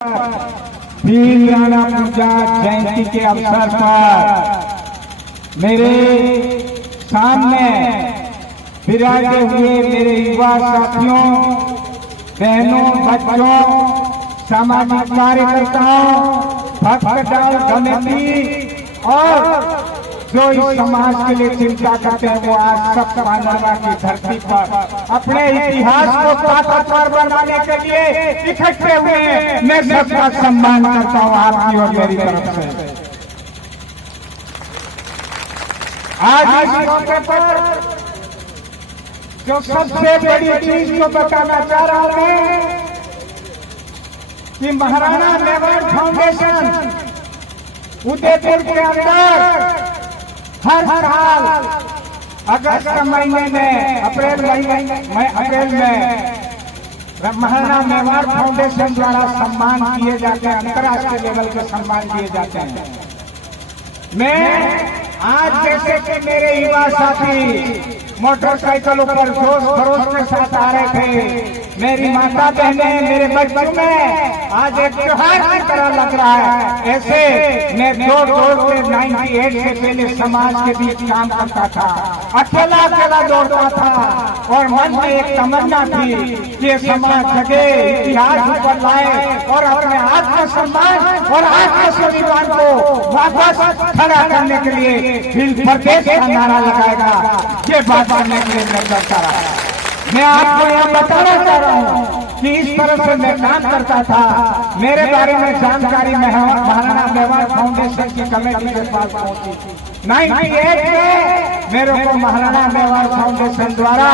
वीर राणा पूजा जयंती के अवसर पर मेरे सामने विराजे हुए मेरे युवा साथियों, बहनों, बच्चों, सामाजिक कार्यकर्ताओं, भक्त दल कमेटी और जो इस समाज के लिए चिंता करते हैं, वो आज सब पांडवा की धरती पर अपने इतिहास को ताकतवर बनाने के लिए इकट्ठे हुए हैं। मैं सबका सम्मान करता हूँ आपकी और मेरी तरफ से। आज इस मौके पर जो सबसे बड़ी चीज को बताना चाह रहा हूं मैं कि महाराणा मेवाड़ फाउंडेशन उदयपुर के अंदर हर साल अगस्त महीने में अप्रैल में महाराणा मेवाड़ फाउंडेशन द्वारा सम्मान किए जाते हैं, अंतर्राष्ट्रीय लेवल के सम्मान दिए जाते हैं। मैं आज जैसे कि मेरे युवा साथी मोटरसाइकिलों पर जोश खरोश के साथ आ रहे थे, मेरी माता बहनें, मेरे बचपन में आज एक त्योहार की तरह लग रहा है। ऐसे मैं दौड़ के 98 से पहले समाज के बीच काम करता था, अकेला दौड़ता था और मन में एक तमन्ना थी कि समाज जगे, इतिहास ऊपर लाए और अपने आत्मसम्मान और आत्मस्वाभिमान को वापस खड़ा करने के लिए फिर प्रदेश का नारा लगाएगा। ये बात करने के लिए मैं करता रहा। मैं आपको यह बताना चाह रहा हूँ कि इस तरह से मैं काम करता था। मेरे बारे में जानकारी महाराणा मेवाड़ फाउंडेशन की कमेटी के पास पहुंची। 98 में मेरे को महाराणा मेवाड़ फाउंडेशन द्वारा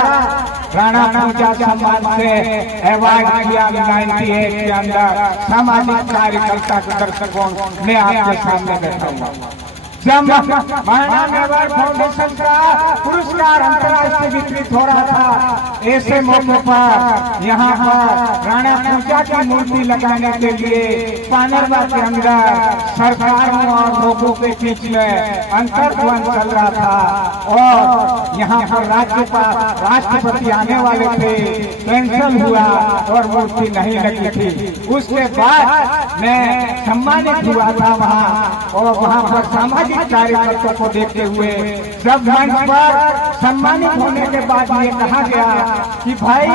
राणा पूजा सम्मान से अवार्ड किया। 98 के अंदर सामाजिक कार्यकर्ता के दर्शकों मैं आपके सामने बैठा हुआ। जब महाराणा मेवाड़ फाउंडेशन का पुरस्कार अंतर्राष्ट्रीय वितरित हो रहा था, ऐसे मौके पर यहाँ पर राणा पूजा की मूर्ति लगाने के लिए पानरवा के अंदर सरकारों और लोगों के बीच में अंतर्द्वंद चल रहा था और यहाँ पर राष्ट्रपति आने वाले थे, कैंसल हुआ और मूर्ति नहीं लगी थी। उसके बाद मैं सम्मानित हुआ था वहाँ और वहाँ पर सामाजिक कार्यकर्ताओं को देखते हुए जब मंच पर सम्मानित होने के बाद ये कहा गया कि भाई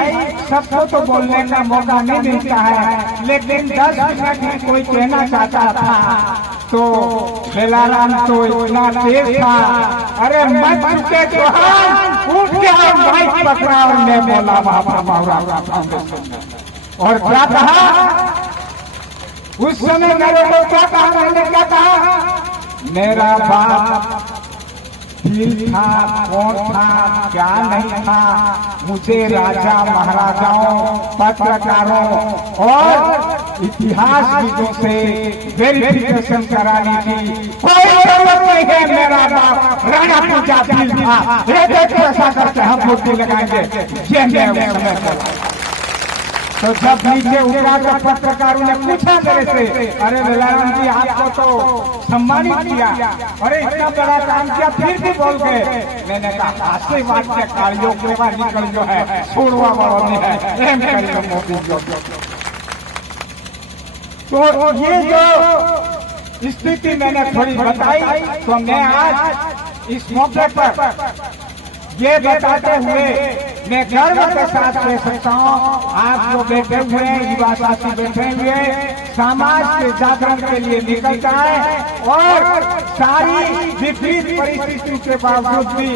सबको तो बोलने का मौका नहीं मिलता है, लेकिन 10 मिनट ही कोई कहना चाहता था तो बेलाराम तो इतना तेज था, अरे मंच के चौहान उठ गया, माइक पकड़ा और मैं बोला वहां और क्या कहा। उस समय मेरे को क्या कहा, मैंने क्या कहा, मेरा बाप दिल था, कौन था, क्या नहीं था, मुझे राजा महाराजाओं, पत्रकारों और इतिहासविदों से वेरिफिकेशन करानी थी। कोई जरूरत नहीं है, मेरा बाप राणा पूजा दिल था। ऐसा करके हम मूर्ति लगाएंगे। तो जब नीचे उतरा तो पत्रकारों ने पूछा मेरे से, अरे बेलाराम जी आपको तो सम्मानित किया, अरे इतना बड़ा काम किया, फिर भी बोल गए। मैंने कहा आशीर्वाद के कार्यों के बाद निकल जो है छोड़वा वालों है एम करियो मोदी जो। तो ये जो स्थिति मैंने थोड़ी बताई, तो मैं आज इस मौके पर ये बताते हुए मैं गर्व के साथ कह सकता हूँ, आप जो बैठे हुए हैं, युवा साथी बैठे हुए, समाज के जागरण के लिए निकलता है और सारी विपरीत परिस्थितियों के बावजूद भी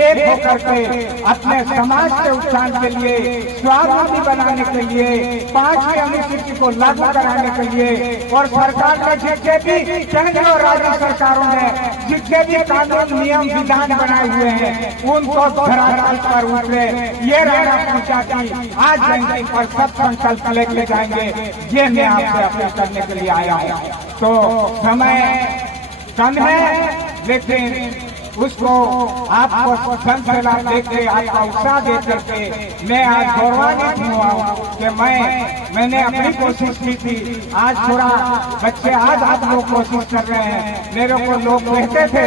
एक होकर के अपने समाज के उत्थान के लिए, स्वावलंबी बनाने के लिए, 5वीं अनुसूची को लागू कराने के लिए और सरकार ने जितने भी केंद्र और राज्य सरकारों ने जितने भी कानून, नियम, विधान बनाए हुए हैं उनको धरातल पर उतरे। ये राणा पूजा की आज जयंती पर सब संकल्प लेके जाएंगे, ये मैं आपसे अपील करने के लिए आया हूँ। तो समय कम है, लेकिन उसको आपको संचला देके, आपका उत्साह दे करके मैं आज गौरवान्वित हुआ हूँ कि मैंने अपनी कोशिश की थी। आज थोड़ा बच्चे आज आप लोग कोशिश कर रहे हैं। मेरे को लोग कहते थे,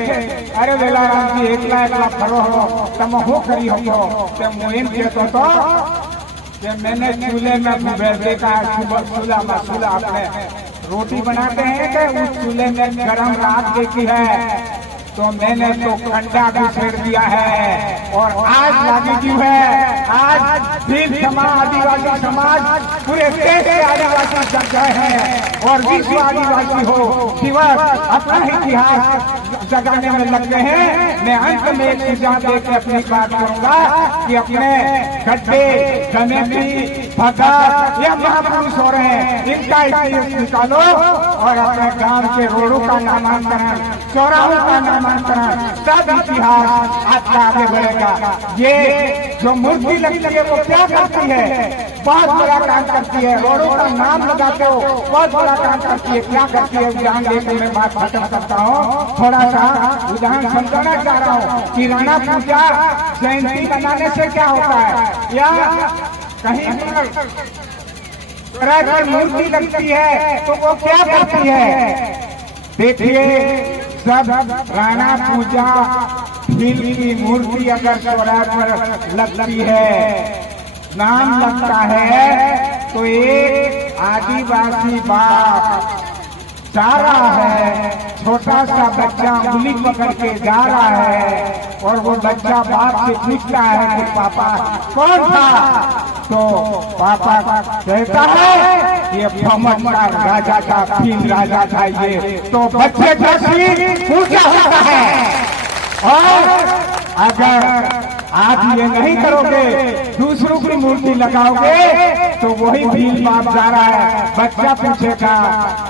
अरे बेलाराम जी एकला करो हो, तुम हो करी हो, तुम मुहिम के तो कि मैंने चूल्हे में देखा है सुबह चूल्हा मसूला अपने रोटी बनाते हैं कि उस चूल्हे में गरम राख देखी है, तो मैंने तो कंडा भी छेड़ दिया है। और आज लागी क्यों है, आज भील समाज आदिवासी समाज पूरे देश के आदिवासी जग गए हैं और विश्व आदिवासी हो दिवस अपना इतिहास जगाने में लग गए हैं। मैं अंत में एक सुझाव देकर अपनी बात करूंगा कि अपने गड्ढे कमेटी भगत या महापुरुष हो रहे हैं, इनका इतिहास निकालो और अपने गांव के रोडों का नामांकन, चौराहों का नामांकन, सब इतिहास आपका आगे बढ़ेगा। ये जो मूर्ति लगती है वो क्या करती है, बहुत बड़ा काम करती है। रोडों का नाम लगाते हो, बहुत बड़ा काम करती है। क्या करती है उदाहरण देकर मैं बात खत्म करता हूँ। थोड़ा सा उदाहरण समझाना चाह रहा हूँ कि राणा पूजा जयंती मनाने से क्या होता है, या कहीं पर मूर्ति लगती है तो वो क्या करती है। देखिए, जब राणा पूजा भील की मूर्ति अगर चौराहे पर लगती है, नाम लगता है, तो एक आदिवासी बाप जा रहा है, छोटा सा बच्चा उंगली पकड़ के जा रहा है और वो बच्चा बाप से पूछता है कि पापा कौन था, तो पापा कहता है ये भमट का राजा था, भील राजा था ये। तो बच्चे जैसी पूजा होता है। और अगर आप ये नहीं करोगे, दूसरों की मूर्ति लगाओगे, तो वही भील बाप जा रहा है, बच्चा पूछेगा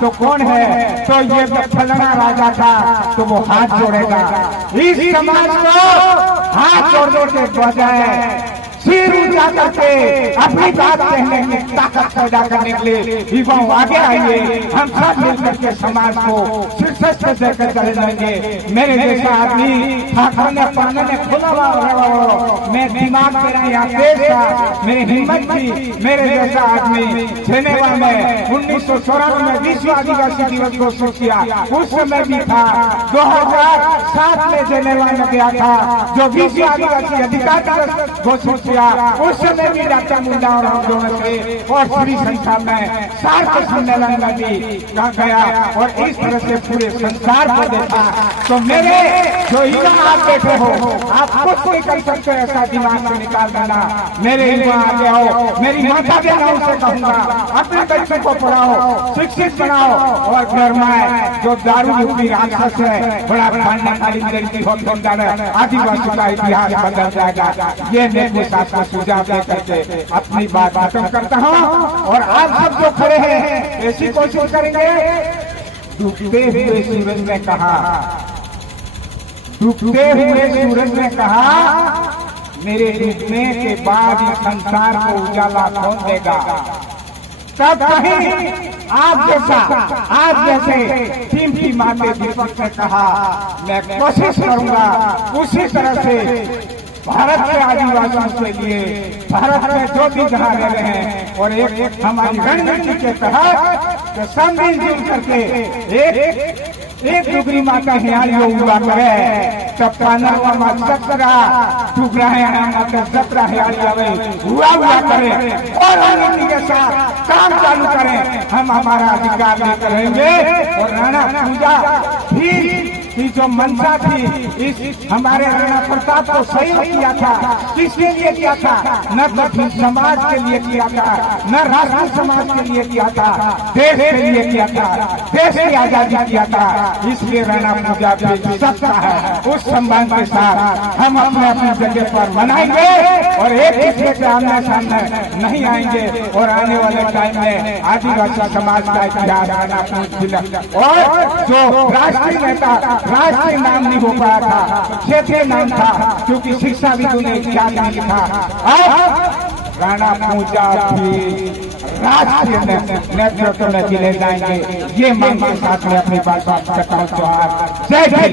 तो कौन है, तो ये फलाना राजा था, तो वो हाथ जोड़ेगा। इस समाज को हाथ जोड़ने के बजाय सिर ऊंचा करके अपनी बात कहने की ताकत पैदा करने के लिए युवाओं आगे आइए। हम सब मिलकर के समाज को शीर्षस्थ देकर चले जाएंगे। मेरे जैसा आदमी खाने पाने में खुला हुआ, मैं दिमाग मेरा यहाँ पेश था, मेरी हिम्मत थी। मेरे जैसा आदमी जेनेवा में 1994 में विश्व आदिवासी दिवस घोषित किया, उस समय भी था। 2007 में जेनेवा में गया था जो विश्व आदिवासी अधिकार दिवस घोषित किया, उस समय भी डॉक्टर मुंडा और हम दोनों थे और श्री संख्या में सार्क सम्मेलन में भी गया और इस तरह से पूरे संसार को देखा। तो मेरे जो युवा आप बैठे हो, आप कुछ नहीं कर सकते, ऐसा दिमाग से निकाल देना। मेरे युवा आगे आओ, मेरी माता बहनों से कहूंगा अपने बच्चों को पढ़ाओ, शिक्षित बनाओ और घर में जो दारू रूपी राक्षस है, बड़ा खाली गरीबी बहुत बंदा है, आदिवासी का इतिहास बदल जाएगा। ये मेरे साथ का सुझाव दे करके अपनी बात खत्म करता हूँ। और आप सब जो खड़े हैं ऐसी कोशिश करेंगे। डूबते हुए सूरज ने कहा, डूबते हुए सूरज ने कहा, मेरे डूबने के बाद इस संसार को उजाला कौन देगा। तब कहीं आप जैसे कीमती माते दीपक ने कहा, मैं कोशिश करूंगा उसी तरह से भारत के आदिवासियों के लिए, भारत में जो भी जहाँ रह रहे हैं, और एक हमारी रणनीति के तहत सब मिलजुल करके एक डुगरी माता हियारी हुआ करे, तब पाना सत्रह टुकड़ा है, सत्रह हियारी हुआ करे और रणनीति के साथ काम चालू करें। हम हमारा अधिकार लेकर रहेंगे। और राणा पूजा भी की जो मंशा थी, इस हमारे राणा प्रताप को सहयोग किया था, किसके लिए किया था, न तो समाज के लिए किया था, न राष्ट्रीय समाज के लिए किया था, देश के लिए किया था, देश की आजादी किया था। इसलिए राणा पूजा भी सबका है। उस सम्मान के साथ हम अपने अपनी जगह पर मनाएंगे और एक दूसरे के आमने सामने नहीं आएंगे। और आने वाले टाइम में आदिवासी समाज का इतिहास राणा पूजा और जो राष्ट्रीय नेता राष्ट्रीय नाम नहीं हो पाया था, क्षेत्रीय नाम था, क्योंकि शिक्षा भी उन्हें याद नहीं था। अब राणा पूजा भी राष्ट्रीय नेतृत्व में दिले जाएंगे। ये मांग के साथ में अपनी बात करता हूँ। जय जय।